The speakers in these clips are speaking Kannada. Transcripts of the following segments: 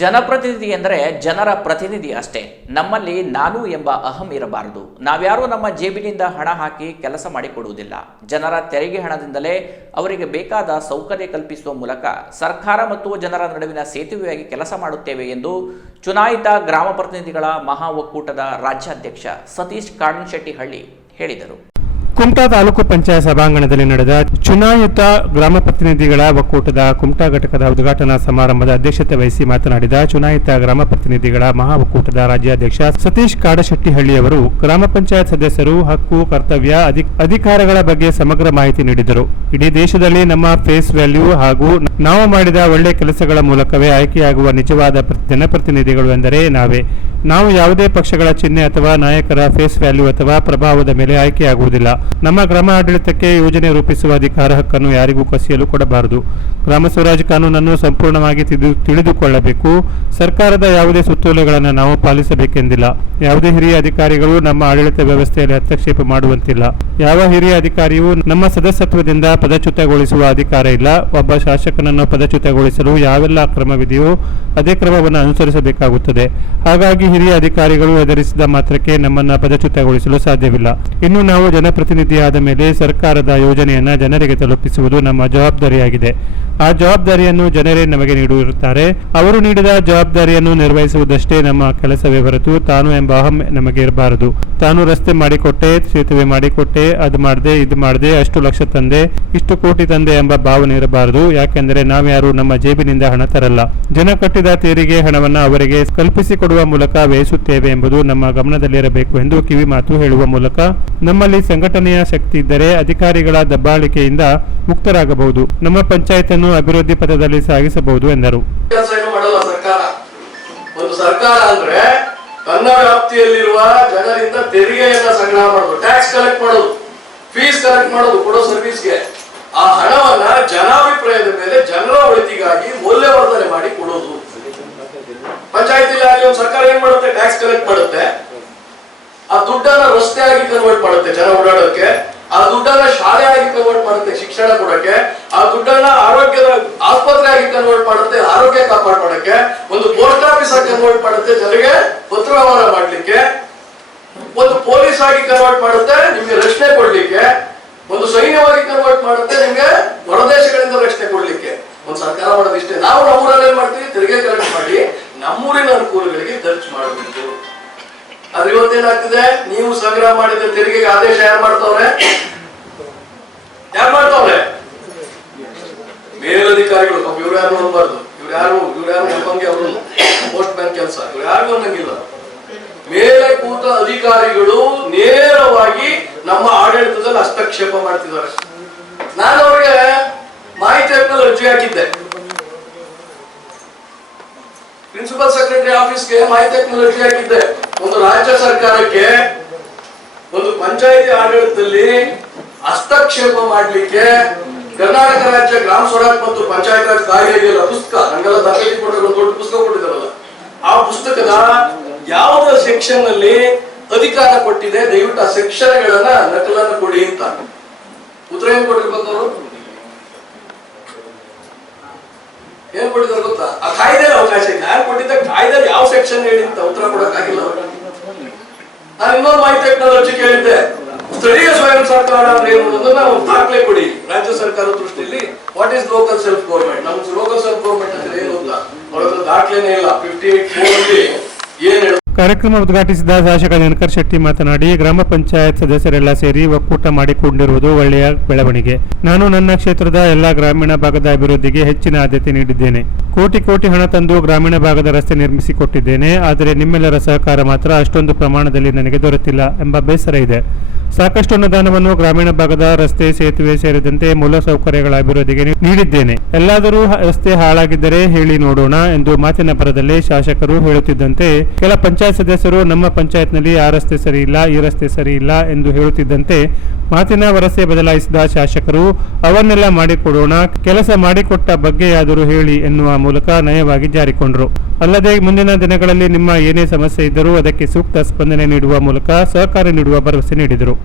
ಜನಪ್ರತಿನಿಧಿ ಎಂದರೆ ಜನರ ಪ್ರತಿನಿಧಿ ಅಷ್ಟೇ. ನಮ್ಮಲ್ಲಿ ನಾನು ಎಂಬ ಅಹಂ ಇರಬಾರದು. ನಾವ್ಯಾರೂ ನಮ್ಮ ಜೇಬಿನಿಂದ ಹಣ ಹಾಕಿ ಕೆಲಸ ಮಾಡಿಕೊಡುವುದಿಲ್ಲ. ಜನರ ತೆರಿಗೆ ಹಣದಿಂದಲೇ ಅವರಿಗೆ ಬೇಕಾದ ಸೌಕರ್ಯ ಕಲ್ಪಿಸುವ ಮೂಲಕ ಸರ್ಕಾರ ಮತ್ತು ಜನರ ನಡುವಿನ ಸೇತುವೆಯಾಗಿ ಕೆಲಸ ಮಾಡುತ್ತೇವೆ ಎಂದು ಚುನಾಯಿತ ಗ್ರಾಮ ಪ್ರತಿನಿಧಿಗಳ ಮಹಾ ಒಕ್ಕೂಟದ ರಾಜ್ಯಾಧ್ಯಕ್ಷ ಸತೀಶ್ ಕಾಡನ್ಶೆಟ್ಟಿಹಳ್ಳಿ ಹೇಳಿದರು. ಕುಮಟಾ ತಾಲೂಕು ಪಂಚಾಯತ್ ಸಭಾಂಗಣದಲ್ಲಿ ನಡೆದ ಚುನಾಯಿತ ಗ್ರಾಮ ಪ್ರತಿನಿಧಿಗಳ ಒಕ್ಕೂಟದ ಕುಮಟಾ ಘಟಕದ ಉದ್ಘಾಟನಾ ಸಮಾರಂಭದ ಅಧ್ಯಕ್ಷತೆ ವಹಿಸಿ ಮಾತನಾಡಿದ ಚುನಾಯಿತ ಗ್ರಾಮ ಪ್ರತಿನಿಧಿಗಳ ಮಹಾ ಒಕ್ಕೂಟದ ರಾಜ್ಯಾಧ್ಯಕ್ಷ ಸತೀಶ್ ಕಾಡಶೆಟ್ಟಿಹಳ್ಳಿಯವರು ಗ್ರಾಮ ಪಂಚಾಯತ್ ಸದಸ್ಯರು, ಹಕ್ಕು, ಕರ್ತವ್ಯ ಅಧಿ- ಅಧಿಕಾರಗಳ ಬಗ್ಗೆ ಸಮಗ್ರ ಮಾಹಿತಿ ನೀಡಿದರು. ಇಡೀ ದೇಶದಲ್ಲಿ ನಮ್ಮ ಫೇಸ್ ವ್ಯಾಲ್ಯೂ ಹಾಗೂ ನಾವು ಮಾಡಿದ ಒಳ್ಳೆ ಕೆಲಸಗಳ ಮೂಲಕವೇ ಆಯ್ಕೆಯಾಗುವ ನಿಜವಾದ ಪ್ರ- ಜನಪ್ರತಿನಿಧಿಗಳು ಎಂದರೆ ನಾವೇ. ನಾವು ಯಾವುದೇ ಪಕ್ಷಗಳ ಚಿಹ್ನೆ ಅಥವಾ ನಾಯಕರ ಫೇಸ್ ವ್ಯಾಲ್ಯೂ ಅಥವಾ ಪ್ರಭಾವದ ಮೇಲೆ ಆಯ್ಕೆಯಾಗುವುದಿಲ್ಲ. ನಮ್ಮ ಗ್ರಾಮ ಆಡಳಿತಕ್ಕೆ ಯೋಜನೆ ರೂಪಿಸುವ ಅಧಿಕಾರ ಹಕ್ಕನ್ನು ಯಾರಿಗೂ ಕಸಿಯಲು ಕೊಡಬಾರದು. ಗ್ರಾಮ ಸ್ವರಾಜ್ ಕಾನೂನನ್ನು ಸಂಪೂರ್ಣವಾಗಿ ತಿಳಿ- ತಿಳಿದುಕೊಳ್ಳಬೇಕು. ಸರ್ಕಾರದ ಯಾವುದೇ ಸುತ್ತೋಲೆಗಳನ್ನು ನಾವು ಪಾಲಿಸಬೇಕೆಂದಿಲ್ಲ. ಯಾವುದೇ ಹಿರಿಯ ಅಧಿಕಾರಿಗಳು ನಮ್ಮ ಆಡಳಿತ ವ್ಯವಸ್ಥೆಯಲ್ಲಿ ಹಸ್ತಕ್ಷೇಪ ಮಾಡುವಂತಿಲ್ಲ. ಯಾವ ಹಿರಿಯ ಅಧಿಕಾರಿಯೂ ನಮ್ಮ ಸದಸ್ಯತ್ವದಿಂದ ಪದಚ್ಯುತಗೊಳಿಸುವ ಅಧಿಕಾರ ಇಲ್ಲ. ಒಬ್ಬ ಶಾಸಕನನ್ನು ಪದಚ್ಯುತಗೊಳಿಸಲು ಯಾವೆಲ್ಲ ಕ್ರಮವಿದೆಯೋ ಅದೇ ಕ್ರಮವನ್ನು ಅನುಸರಿಸಬೇಕಾಗುತ್ತದೆ. ಹಾಗಾಗಿ ಹಿರಿಯ ಅಧಿಕಾರಿಗಳು ಎದುರಿಸಿದ ಮಾತ್ರಕ್ಕೆ ನಮ್ಮನ್ನ ಪದಚ್ಯುತಗೊಳಿಸಲು ಸಾಧ್ಯವಿಲ್ಲ. ಇನ್ನು ನಾವು ಜನಪ್ರತಿನಿಧಿಯಾದ ಮೇಲೆ ಸರ್ಕಾರದ ಯೋಜನೆಯನ್ನ ಜನರಿಗೆ ತಲುಪಿಸುವುದು ನಮ್ಮ ಜವಾಬ್ದಾರಿಯಾಗಿದೆ. ಆ ಜವಾಬ್ದಾರಿಯನ್ನು ಜನರೇ ನಮಗೆ ನೀಡಿರುತ್ತಾರೆ. ಅವರು ನೀಡಿದ ಜವಾಬ್ದಾರಿಯನ್ನು ನಿರ್ವಹಿಸುವುದಷ್ಟೇ ನಮ್ಮ ಕೆಲಸವೇ ಹೊರತು ತಾನು ಎಂಬ ಅಹಂ ನಮಗೆ ಇರಬಾರದು. ತಾನು ರಸ್ತೆ ಮಾಡಿಕೊಟ್ಟೆ, ಸೇತುವೆ ಮಾಡಿಕೊಟ್ಟೆ, ಅದು ಮಾಡದೆ, ಇದು ಮಾಡದೆ, ಅಷ್ಟು ಲಕ್ಷ ತಂದೆ, ಇಷ್ಟು ಕೋಟಿ ತಂದೆ ಎಂಬ ಭಾವನೆ ಇರಬಾರದು. ಯಾಕೆಂದರೆ ನಾವ್ಯಾರು ನಮ್ಮ ಜೇಬಿನಿಂದ ಹಣ ತರಲ್ಲ. ಜನ ಕಟ್ಟಿದ ತೆರಿಗೆ ಹಣವನ್ನು ಅವರಿಗೆ ಕಲ್ಪಿಸಿಕೊಡುವ ಮೂಲಕ ವ್ಯಯಿಸುತ್ತೇವೆ ಎಂಬುದು ನಮ್ಮ ಗಮನದಲ್ಲಿರಬೇಕು ಎಂದು ಕಿವಿ ಮಾತು ಹೇಳುವ ಮೂಲಕ ನಮ್ಮಲ್ಲಿ ಸಂಘಟನೆಯ ಶಕ್ತಿ ಇದ್ದರೆ ಅಧಿಕಾರಿಗಳ ದಬ್ಬಾಳಿಕೆಯಿಂದ ಮುಕ್ತರಾಗಬಹುದು. ನಮ್ಮ ಪಂಚಾಯತ್ ಅನ್ನು ಅಭಿವೃದ್ಧಿ ಪಥದಲ್ಲಿ ಸಾಗಿಸಬಹುದು ಎಂದರು. ತನ್ನ ವ್ಯಾಪ್ತಿಯಲ್ಲಿರುವ ಜನರಿಂದ ತೆರಿಗೆಯನ್ನ ಸಂಗ್ರಹ ಮಾಡೋದು ಟ್ಯಾಕ್ಸ್ ಕಲೆಕ್ಟ್ ಮಾಡೋದು ಫೀಸ್ ಕಲೆಕ್ಟ್ ಮಾಡೋದು ಕೊಡೋ ಸರ್ವಿಸ್ಗೆ ಆ ಹಣವನ್ನ ಜನಾಭಿಪ್ರಾಯದ ಮೇಲೆ ಜನರ ಒಳಿತಿಗಾಗಿ ಮೌಲ್ಯವರ್ಧನೆ ಮಾಡಿ ಕೊಡೋದು. ಒಂದು ಸರ್ಕಾರ ಏನ್ ಮಾಡುತ್ತೆ? ಟ್ಯಾಕ್ಸ್ ಕಲೆಕ್ಟ್ ಮಾಡುತ್ತೆ. ಆ ದುಡ್ಡನ್ನ ರಸ್ತೆ ಆಗಿ ಕನ್ವರ್ಟ್ ಮಾಡುತ್ತೆ ಜನ ಓಡಾಡೋಕೆ. ಆ ದುಡ್ಡನ್ನ ಶಾಲೆ ಆಗಿ ಕನ್ವರ್ಟ್ ಮಾಡುತ್ತೆ, ಶಿಕ್ಷಣ ಕೊಡಕ್ಕೆ ಆ ದುಡ್ಡನ್ನ ಆರೋಗ್ಯದ ಆಸ್ಪತ್ರೆ ಆಗಿ ಕನ್ವರ್ಟ್ ಮಾಡುತ್ತೆ, ಆರೋಗ್ಯ ಕಾಪಾಡ್ ಮಾಡಕ್ಕೆ ಒಂದು ಪೋಸ್ಟ್ ಆಫೀಸ್ ಆಗಿ ಕನ್ವರ್ಟ್ ಮಾಡುತ್ತೆ, ಜನರಿಗೆ ಪತ್ರ ವ್ಯವಹಾರ ಮಾಡ್ಲಿಕ್ಕೆ. ಒಂದು ಪೊಲೀಸ್ ಆಗಿ ಕನ್ವರ್ಟ್ ಮಾಡುತ್ತೆ, ನಿಮ್ಗೆ ರಕ್ಷಣೆ ಕೊಡ್ಲಿಕ್ಕೆ. ಒಂದು ಸೈನ್ಯವಾಗಿ ಕನ್ವರ್ಟ್ ಮಾಡುತ್ತೆ, ನಿಮ್ಗೆ ಹೊರದೇಶಗಳಿಂದ ಮೇಲಧಿಕಾರಿಗಳು ಪಾಪ ಇವ್ರು ಯಾರು ಅನ್ನಬಾರ್ದು ಇವ್ರು ಯಾರು ಇವ್ರು ಯಾರು ಅನ್ಕೊಂಗೆ ಅವರು ಪೋಸ್ಟ್ ಮ್ಯಾನ್ ಕೆಲಸ. ಇವ್ರು ಯಾರಿಗೂ ಅನ್ನಂಗಿಲ್ಲ ಮೇಲೆ ಕೂತ ಅಧಿಕಾರಿಗಳು ನೇರವಾಗಿ ನಮ್ಮ ಆಡಳಿತದಲ್ಲಿ ಹಸ್ತಕ್ಷೇಪ ಮಾಡ್ತಿದ್ದಾರೆ. ನಾನು ಅವ್ರಿಗೆ ಮಾಹಿತಿ ಹಕ್ಕಲ್ಲಿ ಅರ್ಜಿ ಹಾಕಿದ್ದೆ. ಪ್ರಿನ್ಸಿಪಲ್ ಸೆಕ್ರೆಟರಿ ಆಫೀಸ್ಗೆ ಮಾಹಿತಿ ಹಕ್ಕಲ್ಲಿ ಅರ್ಜಿ ಹಾಕಿದ್ದೆ. ಒಂದು ರಾಜ್ಯ ಸರ್ಕಾರಕ್ಕೆ, ಒಂದು ಪಂಚಾಯಿತಿ ಆಡಳಿತದಲ್ಲಿ ಹಸ್ತಕ್ಷೇಪ ಮಾಡ್ಲಿಕ್ಕೆ ಕರ್ನಾಟಕ ರಾಜ್ಯ ಗ್ರಾಮ ಸ್ವರಾಜ್ ಮತ್ತು ಪಂಚಾಯತ್ ರಾಜ್ ಕಾಯಿಲೆಗೆ ಪುಸ್ತಕ. ನಂಗೆಲ್ಲ ತರಬೇತಿ ಕೊಟ್ಟರೆ ಒಂದು ದೊಡ್ಡ ಪುಸ್ತಕ ಕೊಟ್ಟಿದ್ದಾರಲ್ಲ. ಆ ಪುಸ್ತಕದ ಯಾವುದೋ ಸೆಕ್ಷನ್ನಲ್ಲಿ ಅಧಿಕಾರ ಕೊಟ್ಟಿದೆ. ದಯವಿಟ್ಟು ಆ ಸೆಕ್ಷನ್ ಗಳನ್ನ ನಕಲನ್ನು ಕೊಡಿ ಅಂತ. ಉತ್ತರ ಏನ್ ಕೊಟ್ಟಿರ್ಬೇಕು ಅವರು? ಏನ್ ಕೊಟ್ಟಿದ್ದಾರೆ ಗೊತ್ತಾ? ಆ ಕಾಯ್ದೆ ಅವಕಾಶ ಇಲ್ಲ. ಯಾರು ಕೊಟ್ಟಿದ್ದ ಕಾಯ್ದೆ ಯಾವ ಸೆಕ್ಷನ್ ಹೇಳಿ ಅಂತ ಉತ್ತರ ಕೊಡಕ್ಕಾಗಿಲ್ಲ. ನಾನು ಇನ್ನೊಂದು ಮಾಹಿತಿ ಟೆಕ್ನಾಲಜಿ ಕೇಳಿದ್ದೆ. ಅಂದ್ರೆ ಏನು ನಾವು ದಾಖಲೆ ಕೊಡಿ. ರಾಜ್ಯ ಸರ್ಕಾರ ದೃಷ್ಟಿಯಲ್ಲಿ what is local self government ನಮ್ಗೆ ಲೋಕಲ್ ಸೆಲ್ಫ್ ಗೌರ್ಮೆಂಟ್ ಅಂದ್ರೆ ಏನು ಅಂತ ಅವ್ರ ದಾಖಲೆನೇ ಇಲ್ಲ. ಫಿಫ್ಟಿ ಏಟ್ ಕಾರ್ಯಕ್ರಮ ಉದ್ಘಾಟಿಸಿದ ಶಾಸಕ ದಿನಕರ್ ಶೆಟ್ಟಿ ಮಾತನಾಡಿ, ಗ್ರಾಮ ಪಂಚಾಯತ್ ಸದಸ್ಯರೆಲ್ಲ ಸೇರಿ ಒಕ್ಕೂಟ ಮಾಡಿಕೊಂಡಿರುವುದು ಒಳ್ಳೆಯ ಬೆಳವಣಿಗೆ. ನಾನು ನನ್ನ ಕ್ಷೇತ್ರದ ಎಲ್ಲ ಗ್ರಾಮೀಣ ಭಾಗದ ಅಭಿವೃದ್ಧಿಗೆ ಹೆಚ್ಚಿನ ಆದ್ಯತೆ ನೀಡಿದ್ದೇನೆ. ಕೋಟಿ ಕೋಟಿ ಹಣ ತಂದು ಗ್ರಾಮೀಣ ಭಾಗದ ರಸ್ತೆ ನಿರ್ಮಿಸಿಕೊಟ್ಟಿದ್ದೇನೆ, ಆದರೆ ನಿಮ್ಮೆಲ್ಲರ ಸಹಕಾರ ಮಾತ್ರ ಅಷ್ಟೊಂದು ಪ್ರಮಾಣದಲ್ಲಿ ನನಗೆ ದೊರೆತಿಲ್ಲ ಎಂಬ ಬೇಸರ ಇದೆ. ಸಾಕಷ್ಟು ಅನುದಾನವನ್ನು ಗ್ರಾಮೀಣ ಭಾಗದ ರಸ್ತೆ ಸೇತುವೆ ಸೇರಿದಂತೆ ಮೂಲಸೌಕರ್ಯಗಳ ಅಭಿವೃದ್ಧಿಗೆ ನೀಡಿದ್ದೇನೆ. ಎಲ್ಲಾದರೂ ರಸ್ತೆ ಹಾಳಾಗಿದ್ದರೆ ಹೇಳಿ ನೋಡೋಣ ಎಂದು ಮಾತಿನ ಪರದಲ್ಲಿ ಶಾಸಕರು ಹೇಳುತ್ತಿದ್ದಂತೆ, ಕೆಲ ಪಂಚಾಯತ್ ಸದಸ್ಯರು ನಮ್ಮ ಪಂಚಾಯತ್ನಲ್ಲಿ ಆ ರಸ್ತೆ ಸರಿ ಇಲ್ಲ, ಈ ರಸ್ತೆ ಸರಿ ಇಲ್ಲ ಎಂದು ಹೇಳುತ್ತಿದ್ದಂತೆ ಮಾತಿನ ವರಸೆ ಬದಲಾಯಿಸಿದ ಶಾಸಕರು, ಅವನ್ನೆಲ್ಲ ಮಾಡಿಕೊಡೋಣ, ಕೆಲಸ ಮಾಡಿಕೊಟ್ಟ ಬಗ್ಗೆಯಾದರೂ ಹೇಳಿ ಎನ್ನುವ ಮೂಲಕ ನಯವಾಗಿ ಜಾರಿಕೊಂಡರು. ಅಲ್ಲದೆ ಮುಂದಿನ ದಿನಗಳಲ್ಲಿ ನಿಮ್ಮ ಏನೇ ಸಮಸ್ಯೆ ಇದ್ದರೂ ಅದಕ್ಕೆ ಸೂಕ್ತ ಸ್ಪಂದನೆ ನೀಡುವ ಮೂಲಕ ಸಹಕಾರ ನೀಡುವ ಭರವಸೆ ನೀಡಿದರು.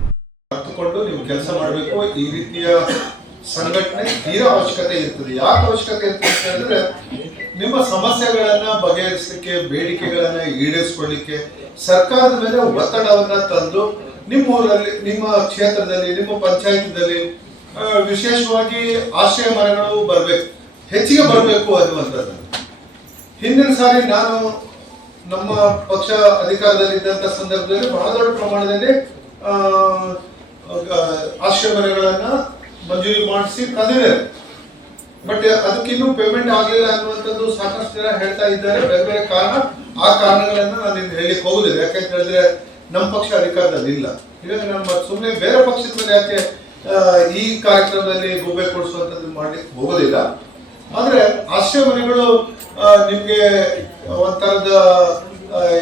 ಸಂಘಟನೆ ತೀರಾ ಅವಶ್ಯಕತೆ ಇರ್ತದೆ. ಯಾಕೆ ಅವಶ್ಯಕತೆ ಇರ್ತದೆ ಹೇಳಿದ್ರೆ ನಿಮ್ಮ ಸಮಸ್ಯೆಗಳನ್ನ ಬಗೆಹರಿಸಲಿಕ್ಕೆ, ಬೇಡಿಕೆಗಳನ್ನ ಈಡೇರಿಸ್ಕೊಳ್ಳಿಕ್ಕೆ ಸರ್ಕಾರದ ಮೇಲೆ ಒತ್ತಡವನ್ನ ತಂದು ನಿಮ್ಮ ಊರಲ್ಲಿ, ನಿಮ್ಮ ಕ್ಷೇತ್ರದಲ್ಲಿ, ನಿಮ್ಮ ಪಂಚಾಯತ್ನಲ್ಲಿ ವಿಶೇಷವಾಗಿ ಆಶ್ರಯ ಮನೆಗಳು ಬರಬೇಕು, ಹೆಚ್ಚಿಗೆ ಬರಬೇಕು ಅನ್ನುವಂಥದ್ದು ಹಿಂದಿನ ಸಾರಿ ನಾನು ನಮ್ಮ ಪಕ್ಷ ಅಧಿಕಾರದಲ್ಲಿದ್ದಂಥ ಸಂದರ್ಭದಲ್ಲಿ ಬಹಳ ದೊಡ್ಡ ಪ್ರಮಾಣದಲ್ಲಿ ಆಶ್ರಯ ಮನೆಗಳನ್ನ ಮಂಜೂರಿ ಮಾಡಿಸಿ ತಂದಿದ್ದೇನೆ ಬಟ್ ಅದಕ್ಕಿನ್ನೂ ಪೇಮೆಂಟ್ ಆಗಲಿಲ್ಲ ಅನ್ನುವಂಥದ್ದು ಸಾಕಷ್ಟು ಜನ ಹೇಳ್ತಾ ಇದ್ದಾರೆ. ಬೇರೆ ಬೇರೆ ಕಾರಣ, ಆ ಕಾರಣಗಳನ್ನ ನಾನು ನಿಮ್ಗೆ ಹೇಳಲಿಕ್ಕೆ ಹೋಗುದಿಲ್ಲ. ಯಾಕಂತ ಹೇಳಿದ್ರೆ ನಮ್ಮ ಪಕ್ಷ ಅಧಿಕಾರದಲ್ಲಿ ಇಲ್ಲ. ಹೀಗಾಗಿ ನಾನು ಸುಮ್ಮನೆ ಬೇರೆ ಪಕ್ಷದ ಮೇಲೆ ಯಾಕೆ ಈ ಕಾರ್ಯಕ್ರಮದಲ್ಲಿ ಗುಬ್ಬೆ ಕೊಡಿಸುವಂಥದ್ದು ಮಾಡ್ಲಿಕ್ಕೆ ಹೋಗೋದಿಲ್ಲ. ಆದ್ರೆ ಆಶ್ರಯ ಮನೆಗಳು ನಿಮಗೆ ಒಂಥರದ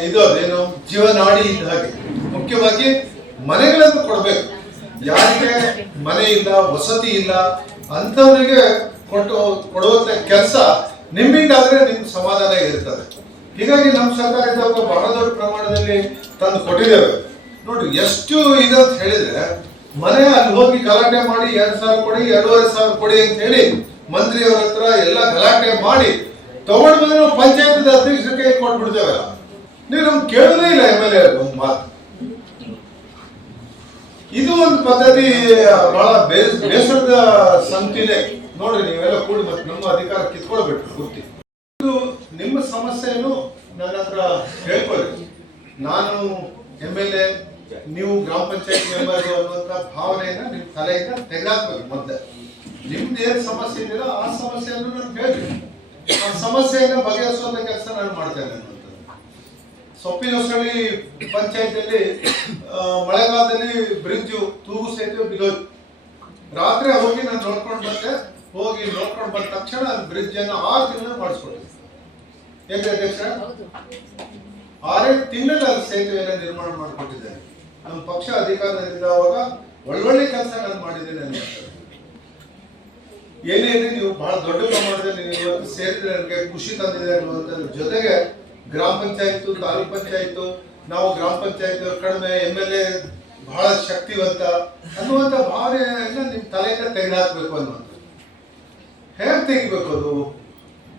ಇದು ಅದೇನು ಜೀವನಾಡಿ ಇದ್ದ ಹಾಗೆ. ಮುಖ್ಯವಾಗಿ ಮನೆಗಳನ್ನು ಕೊಡಬೇಕು. ಯಾರಿಗೆ ಮನೆ ಇಲ್ಲ, ವಸತಿ ಇಲ್ಲ, ಅಂಥವರಿಗೆ ಕೊಟ್ಟು ಕೊಡುವಂತ ಕೆಲಸ ನಿಮ್ಮಿಂದ ಆದ್ರೆ ನಿಮ್ಗೆ ಸಮಾಧಾನ ಇರ್ತದೆ. ಹೀಗಾಗಿ ನಮ್ಮ ಸರ್ಕಾರ ಇದ್ದಾಗ ಬಹಳ ದೊಡ್ಡ ಪ್ರಮಾಣದಲ್ಲಿ ತಂದು ಕೊಟ್ಟಿದ್ದೇವೆ. ನೋಡಿ ಎಷ್ಟು ಇದೆ ಅಂತ ಹೇಳಿದ್ರೆ, ಮನೆ ಅಲ್ಲಿ ಹೋಗಿ ಗಲಾಟೆ ಮಾಡಿ ಎರಡ್ ಸಾವಿರ ಕೊಡಿ, ಎರಡೂವರೆ ಸಾವಿರ ಕೊಡಿ ಅಂತ ಹೇಳಿ ಮಂತ್ರಿಯವರ ಹತ್ರ ಎಲ್ಲ ಗಲಾಟೆ ಮಾಡಿ ತಗೊಂಡ್ ಬಂದ್ರೆ ನಾವು ಪಂಚಾಯತ್ ಅಧ್ಯಕ್ಷರ ಕೈ ಕೊಟ್ಬಿಡ್ತೇವೆ ನೀವು ನಮ್ಗೆ ಕೇಳೋದೇ ಇಲ್ಲ ಎಂ ಎಲ್ ಎ ಒಂದು ಮಾತು. ಇದು ಒಂದು ಪದ್ಧತಿ ಬಹಳ ಬೇಸ್ ಬೇಸರದ ಸಂತಿದೆ ನೋಡ್ರಿ ನೀವೆಲ್ಲ ಕೂಡಿ ಮತ್ತೆ ನಮ್ಮ ಅಧಿಕಾರ ಕಿತ್ಕೊಳ್ಬೇಕು. ಪೂರ್ತಿ. ಇದು ನಿಮ್ಮ ಸಮಸ್ಯೆಯನ್ನು ನನ್ನ ಹತ್ರ ಹೇಳ್ಕೊಳ್ಳಿ. ನಾನು ಎಂ ಎಲ್ ಎ ನೀವು ಗ್ರಾಮ ಪಂಚಾಯತ್ ಮೆಂಬರ್ ಅನ್ನುವಂತ ಭಾವನೆಯನ್ನ ನಿಮ್ಮ ತಲೆಯಿಂದ ತೆಗೆದಾಕ್ಬೇಕು ಮೊದಲೇ. ನಿಮ್ದು ಏನ್ ಸಮಸ್ಯೆ ಇದೆಯಲ್ಲ ಆ ಸಮಸ್ಯೆಯನ್ನು ನಾನು ಹೇಳಿ ಆ ಸಮಸ್ಯೆಯನ್ನ ಬಗೆಹರಿಸುವಂತ ಕೆಲಸ ನಾನು ಮಾಡ್ತೇನೆ ಅಂತ ಸೊಪ್ಪಿನ ಹೊಸಳ್ಳಿ ಪಂಚಾಯತಿಯಲ್ಲಿ ಮಳೆಗಾಲದಲ್ಲಿ ಬ್ರಿಡ್ಜು ತೂಗು ಸೇತುವೆ ಬಿದ್ದೋಯ್ತು. ರಾತ್ರಿ ಹೋಗಿ ನಾನು ನೋಡ್ಕೊಂಡು ಬಂದೆ. ಹೋಗಿ ನೋಡ್ಕೊಂಡು ಬಂದ ತಕ್ಷಣ ಬ್ರಿಡ್ಜ್ ಅನ್ನು ಆರು ತಿಂಗಳು ಮಾಡಿಸ್ಕೊಟ್ಟಿದ್ದೆ ಏನ್ರಿ ಅಧ್ಯಕ್ಷ? ಆರೇಳು ತಿಂಗಳ ಸೇತುವೆಯನ್ನು ನಿರ್ಮಾಣ ಮಾಡಿಕೊಟ್ಟಿದ್ದೇನೆ ನಮ್ಮ ಪಕ್ಷ ಅಧಿಕಾರದಲ್ಲಿದ್ದಾಗ ಒಳ್ಳೊಳ್ಳೆ ಕೆಲಸ ನಾನು ಮಾಡಿದ್ದೇನೆ ಅಂತ ಏನೇ ಇರಲಿ ನೀವು ಬಹಳ ದೊಡ್ಡ ಪ್ರಮಾಣದಲ್ಲಿ ನೀವು ಇವತ್ತು ಸೇರಿದ್ರೆ ನನಗೆ ಖುಷಿ ತಂದಿದೆ ಅನ್ನುವಂಥದ್ರ ಜೊತೆಗೆ ಗ್ರಾಮ ಪಂಚಾಯತ್ ತಾಲೂಕ್ ಪಂಚಾಯತ್ ನಾವು ಗ್ರಾಮ ಪಂಚಾಯತ್ ಕಡಿಮೆ ಎಂ ಎಲ್ ಎ ಬಹಳ ಶಕ್ತಿವಂತ ಅನ್ನುವಂಥ ಭಾವನೆಯನ್ನ ನಿಮ್ಮ ತಲೆಯಿಂದ ತೆಗೆದುಹಾಕ್ಬೇಕು ಅನ್ನುವಂಥದ್ದು. ಹೇಗೆ ತೆಗಿಬೇಕು ಅದು?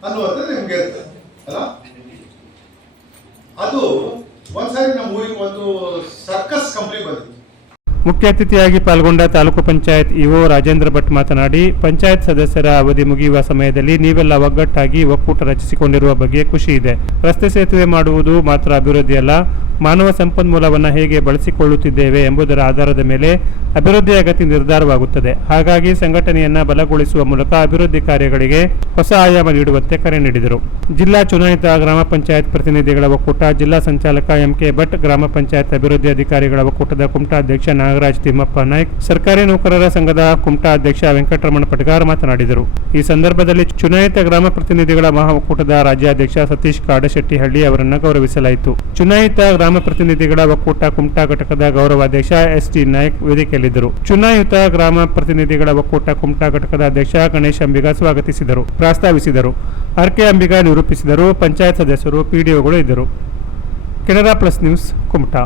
ಅನ್ನುವಂಥದ್ದು ನಿಮ್ಗೆ ಅಲ್ಲ? ಅದು ಒಂದ್ಸಾರಿ ನಮ್ಮ ಊರಿಗೆ ಒಂದು ಸರ್ಕಸ್ ಕಂಪ್ನಿ ಬಂದಿತ್ತು. ಮುಖ್ಯ ಅತಿಥಿಯಾಗಿ ಪಾಲ್ಗೊಂಡ ತಾಲೂಕು ಪಂಚಾಯತ್ ಇಒ ರಾಜೇಂದ್ರ ಭಟ್ ಮಾತನಾಡಿ, ಪಂಚಾಯತ್ ಸದಸ್ಯರ ಅವಧಿ ಮುಗಿಯುವ ಸಮಯದಲ್ಲಿ ನೀವೆಲ್ಲ ಒಗ್ಗಟ್ಟಾಗಿ ಒಕ್ಕೂಟ ರಚಿಸಿಕೊಂಡಿರುವ ಬಗ್ಗೆ ಖುಷಿ ಇದೆ. ರಸ್ತೆ ಸೇತುವೆ ಮಾಡುವುದು ಮಾತ್ರ ಅಭಿವೃದ್ಧಿ ಅಲ್ಲ ಮಾನವ ಸಂಪನ್ಮೂಲವನ್ನು ಹೇಗೆ ಬಳಸಿಕೊಳ್ಳುತ್ತಿದ್ದೇವೆ ಎಂಬುದರ ಆಧಾರದ ಮೇಲೆ ಅಭಿವೃದ್ಧಿಯ ಗತಿ ನಿರ್ಧಾರವಾಗುತ್ತದೆ. ಹಾಗಾಗಿ ಸಂಘಟನೆಯನ್ನು ಬಲಗೊಳಿಸುವ ಮೂಲಕ ಅಭಿವೃದ್ಧಿ ಕಾರ್ಯಗಳಿಗೆ ಹೊಸ ಆಯಾಮ ನೀಡುವಂತೆ ಕರೆ ನೀಡಿದರು. ಜಿಲ್ಲಾ ಚುನಾಯಿತ ಗ್ರಾಮ ಪಂಚಾಯತ್ ಪ್ರತಿನಿಧಿಗಳ ಒಕ್ಕೂಟ, ಜಿಲ್ಲಾ ಸಂಚಾಲಕ ಎಂಕೆ ಭಟ್, ಗ್ರಾಮ ಪಂಚಾಯತ್ ಅಭಿವೃದ್ಧಿ ಅಧಿಕಾರಿಗಳ ಒಕ್ಕೂಟದ ಕುಮಟಾ ಅಧ್ಯಕ್ಷ ನಾಗರಾಜ್ ತಿಮ್ಮಪ್ಪ ನಾಯ್ಕ್, ಸರ್ಕಾರಿ ನೌಕರರ ಸಂಘದ ಕುಮಟಾ ಅಧ್ಯಕ್ಷ ವೆಂಕಟರಮಣ ಪಟಗಾರ್ ಮಾತನಾಡಿದರು. ಈ ಸಂದರ್ಭದಲ್ಲಿ ಚುನಾಯಿತ ಗ್ರಾಮ ಪ್ರತಿನಿಧಿಗಳ ಮಹಾ ಒಕ್ಕೂಟದ ರಾಜ್ಯಾಧ್ಯಕ್ಷ ಸತೀಶ್ ಕಾಡಶೆಟ್ಟಿಹಳ್ಳಿ ಅವರನ್ನು ಗೌರವಿಸಲಾಯಿತು. ಚುನಾಯಿತ ಗ್ರಾಮ ಪ್ರತಿನಿಧಿಗಳ ಒಕ್ಕೂಟ ಕುಮಟಾ ಘಟಕದ ಗೌರವಾಧ್ಯಕ್ಷ ಎಸ್ ಟಿ ನಾಯ್ಕ್ ವೇದಿಕೆಯಲ್ಲಿದ್ದರು. ಚುನಾಯಿತ ಗ್ರಾಮ ಪ್ರತಿನಿಧಿಗಳ ಒಕ್ಕೂಟ ಕುಮಟಾ ಘಟಕದ ಅಧ್ಯಕ್ಷ ಗಣೇಶ್ ಅಂಬಿಗ ಸ್ವಾಗತಿಸಿದರು, ಪ್ರಸ್ತಾವಿಸಿದರು. ಆರ್ ಕೆ ಅಂಬಿಗ ನಿರೂಪಿಸಿದರು, ಪಂಚಾಯತ್ ಸದಸ್ಯರು ಪಿಡಿಒಗಳು ಇದ್ದರು. Canara plus news, Kumta.